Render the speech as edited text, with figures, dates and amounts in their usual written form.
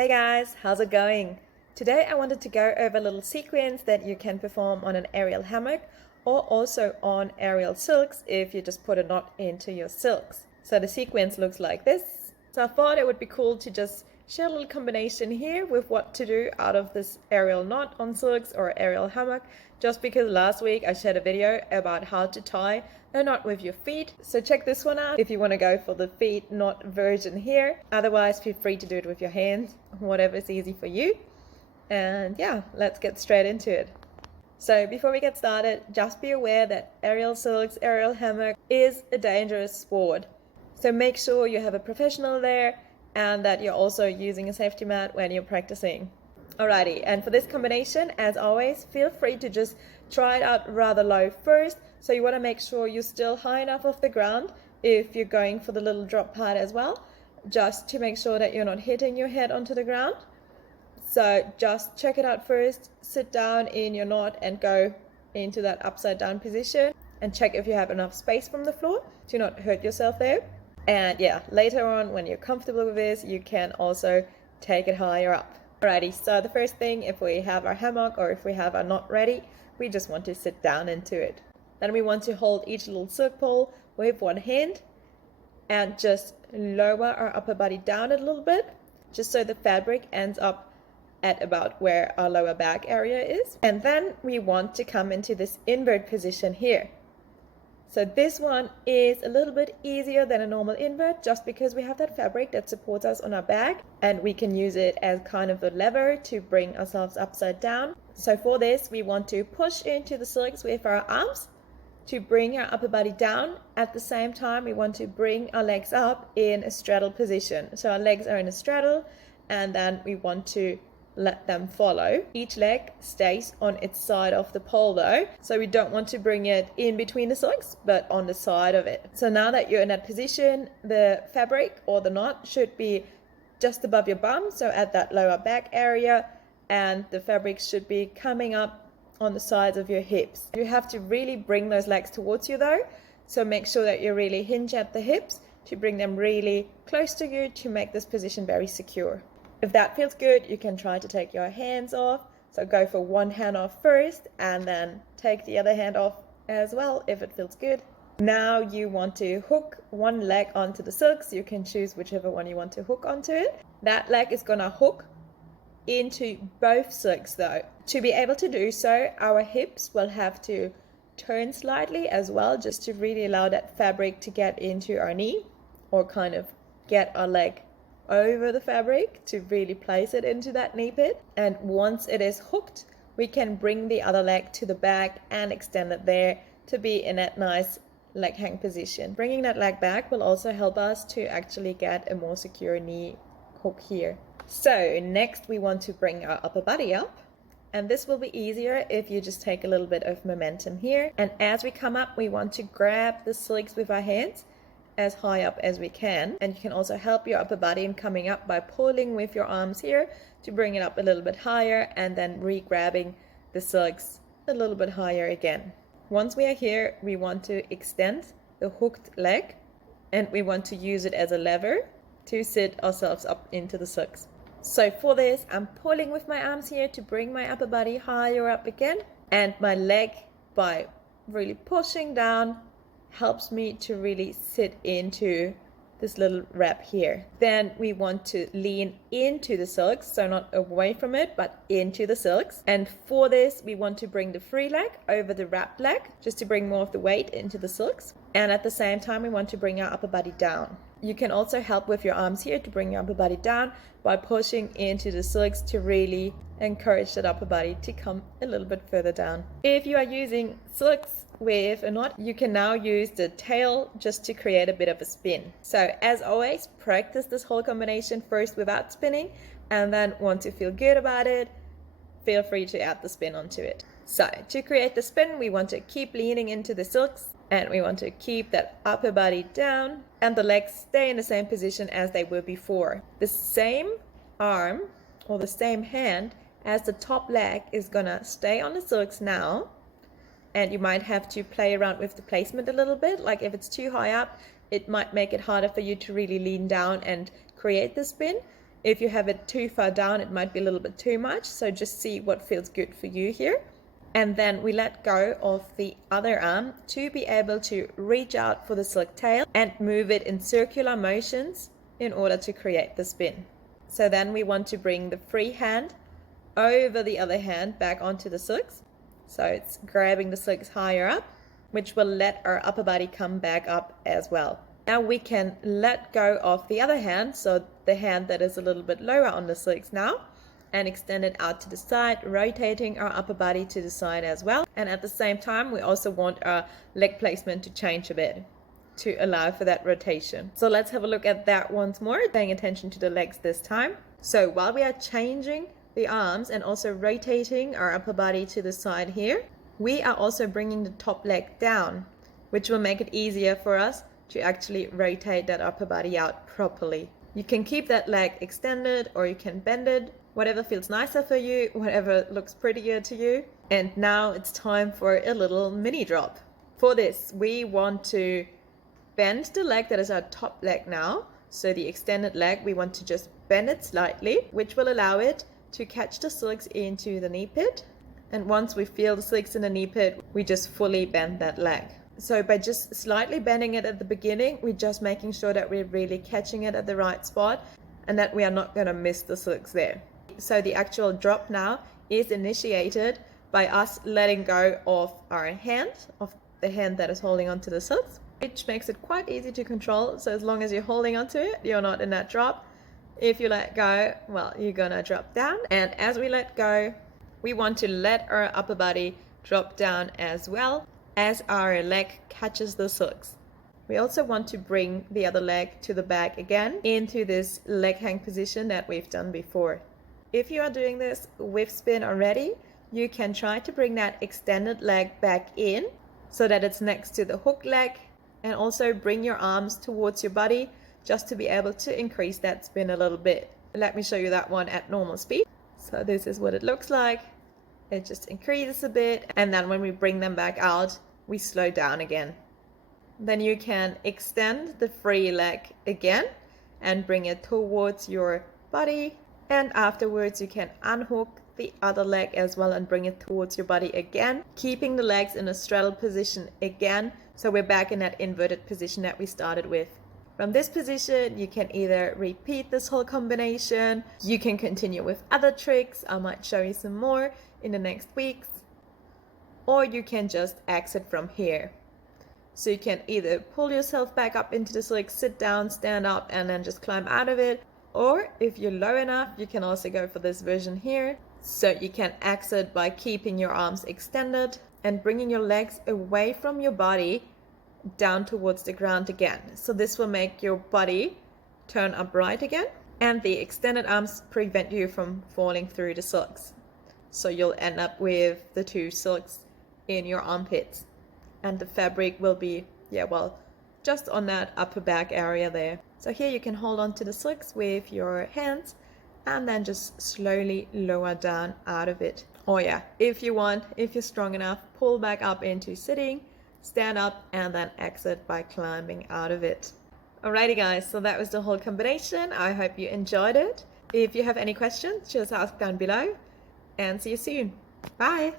Hey guys, how's it going? Today I wanted to go over a little sequence that you can perform on an aerial hammock or also on aerial silks if you just put a knot into your silks. So the sequence looks like this. So I thought it would be cool to just share a little combination here with what to do out of this aerial knot on silks or aerial hammock, just because last week I shared a video about how to tie a knot with your feet. So check this one out if you want to go for the feet knot version here. Otherwise, feel free to do it with your hands, whatever's easy for you. And yeah, let's get straight into it. So before we get started, just be aware that aerial silks, aerial hammock is a dangerous sport. So make sure you have a professional there and that you're also using a safety mat when you're practicing. Alrighty, and for this combination, as always, feel free to just try it out rather low first. So you want to make sure you're still high enough off the ground if you're going for the little drop part as well, just to make sure that you're not hitting your head onto the ground. So just check it out first, sit down in your knot and go into that upside down position and check if you have enough space from the floor to not hurt yourself there. And yeah, later on when you're comfortable with this, you can also take it higher up. Alrighty, so the first thing, if we have our hammock or if we have our knot ready, we just want to sit down into it. Then we want to hold each little silk pole with one hand and just lower our upper body down a little bit, just so the fabric ends up at about where our lower back area is. And then we want to come into this invert position here. So this one is a little bit easier than a normal invert just because we have that fabric that supports us on our back and we can use it as kind of a lever to bring ourselves upside down. So for this, we want to push into the silks with our arms to bring our upper body down. At the same time, we want to bring our legs up in a straddle position. So our legs are in a straddle and then we want to let them follow. Each leg stays on its side of the pole though, so we don't want to bring it in between the silks but on the side of it. So now that you're in that position, the fabric or the knot should be just above your bum, so at that lower back area, and the fabric should be coming up on the sides of your hips. You have to really bring those legs towards you though, so make sure that you really hinge at the hips to bring them really close to you to make this position very secure. If that feels good, you can try to take your hands off. So go for one hand off first and then take the other hand off as well if it feels good. Now you want to hook one leg onto the silks. You can choose whichever one you want to hook onto it. That leg is gonna hook into both silks though. To be able to do so, our hips will have to turn slightly as well, just to really allow that fabric to get into our knee or kind of get our leg over the fabric to really place it into that knee pit. And once it is hooked, we can bring the other leg to the back and extend it there to be in that nice leg hang position. Bringing that leg back will also help us to actually get a more secure knee hook here. So next we want to bring our upper body up, and this will be easier if you just take a little bit of momentum here. And as we come up, we want to grab the silks with our hands as high up as we can, and you can also help your upper body in coming up by pulling with your arms here to bring it up a little bit higher and then re-grabbing the silks a little bit higher again. Once we are here, we want to extend the hooked leg and we want to use it as a lever to sit ourselves up into the silks. So for this, I'm pulling with my arms here to bring my upper body higher up again, and my leg, by really pushing down, helps me to really sit into this little wrap here. Then we want to lean into the silks, so not away from it but into the silks. And for this, we want to bring the free leg over the wrapped leg just to bring more of the weight into the silks, and at the same time we want to bring our upper body down. You can also help with your arms here to bring your upper body down by pushing into the silks to really encourage that upper body to come a little bit further down. If you are using silks with a knot, you can now use the tail just to create a bit of a spin. So as always, practice this whole combination first without spinning, and then once you feel good about it, feel free to add the spin onto it. So to create the spin, we want to keep leaning into the silks and we want to keep that upper body down and the legs stay in the same position as they were before. The same arm or the same hand as the top leg is gonna stay on the silks now, and you might have to play around with the placement a little bit. Like if it's too high up, it might make it harder for you to really lean down and create the spin. If you have it too far down, it might be a little bit too much. So just see what feels good for you here. And then we let go of the other arm to be able to reach out for the silk tail and move it in circular motions in order to create the spin. So then we want to bring the free hand over the other hand back onto the silks. So it's grabbing the silks higher up, which will let our upper body come back up as well. Now we can let go of the other hand, so the hand that is a little bit lower on the silks now, and extend it out to the side, rotating our upper body to the side as well. And at the same time, we also want our leg placement to change a bit to allow for that rotation. So let's have a look at that once more, paying attention to the legs this time. So while we are changing the arms and also rotating our upper body to the side here, we are also bringing the top leg down, which will make it easier for us to actually rotate that upper body out properly. You can keep that leg extended or you can bend it, whatever feels nicer for you, whatever looks prettier to you. And now it's time for a little mini drop. For this, we want to bend the leg that is our top leg now. So the extended leg, we want to just bend it slightly, which will allow it to catch the silks into the knee pit. And once we feel the silks in the knee pit, we just fully bend that leg. So by just slightly bending it at the beginning, we're just making sure that we're really catching it at the right spot and that we are not going to miss the silks there. So the actual drop now is initiated by us letting go of our hand, of the hand that is holding onto the silks, which makes it quite easy to control. So as long as you're holding onto it, you're not in that drop. If you let go, well, you're going to drop down. And as we let go, we want to let our upper body drop down as well as our leg catches the silks. We also want to bring the other leg to the back again into this leg hang position that we've done before. If you are doing this with spin already, you can try to bring that extended leg back in so that it's next to the hook leg, and also bring your arms towards your body just to be able to increase that spin a little bit. Let me show you that one at normal speed. So this is what it looks like. It just increases a bit, and then when we bring them back out, we slow down again. Then you can extend the free leg again and bring it towards your body, and afterwards you can unhook the other leg as well and bring it towards your body again, keeping the legs in a straddle position again, so we're back in that inverted position that we started with. From this position, you can either repeat this whole combination, you can continue with other tricks, I might show you some more in the next weeks, or you can just exit from here. So you can either pull yourself back up into the silk, sit down, stand up, and then just climb out of it, or if you're low enough, you can also go for this version here. So you can exit by keeping your arms extended and bringing your legs away from your body down towards the ground again. So this will make your body turn upright again, and the extended arms prevent you from falling through the silks. So you'll end up with the two silks in your armpits, and the fabric will be, just on that upper back area there. So here you can hold on to the silks with your hands and then just slowly lower down out of it. Or if you want, if you're strong enough, pull back up into sitting, stand up, and then exit by climbing out of it. Alrighty guys, so that was the whole combination. I hope you enjoyed it. If you have any questions, just ask down below, and see you soon. Bye!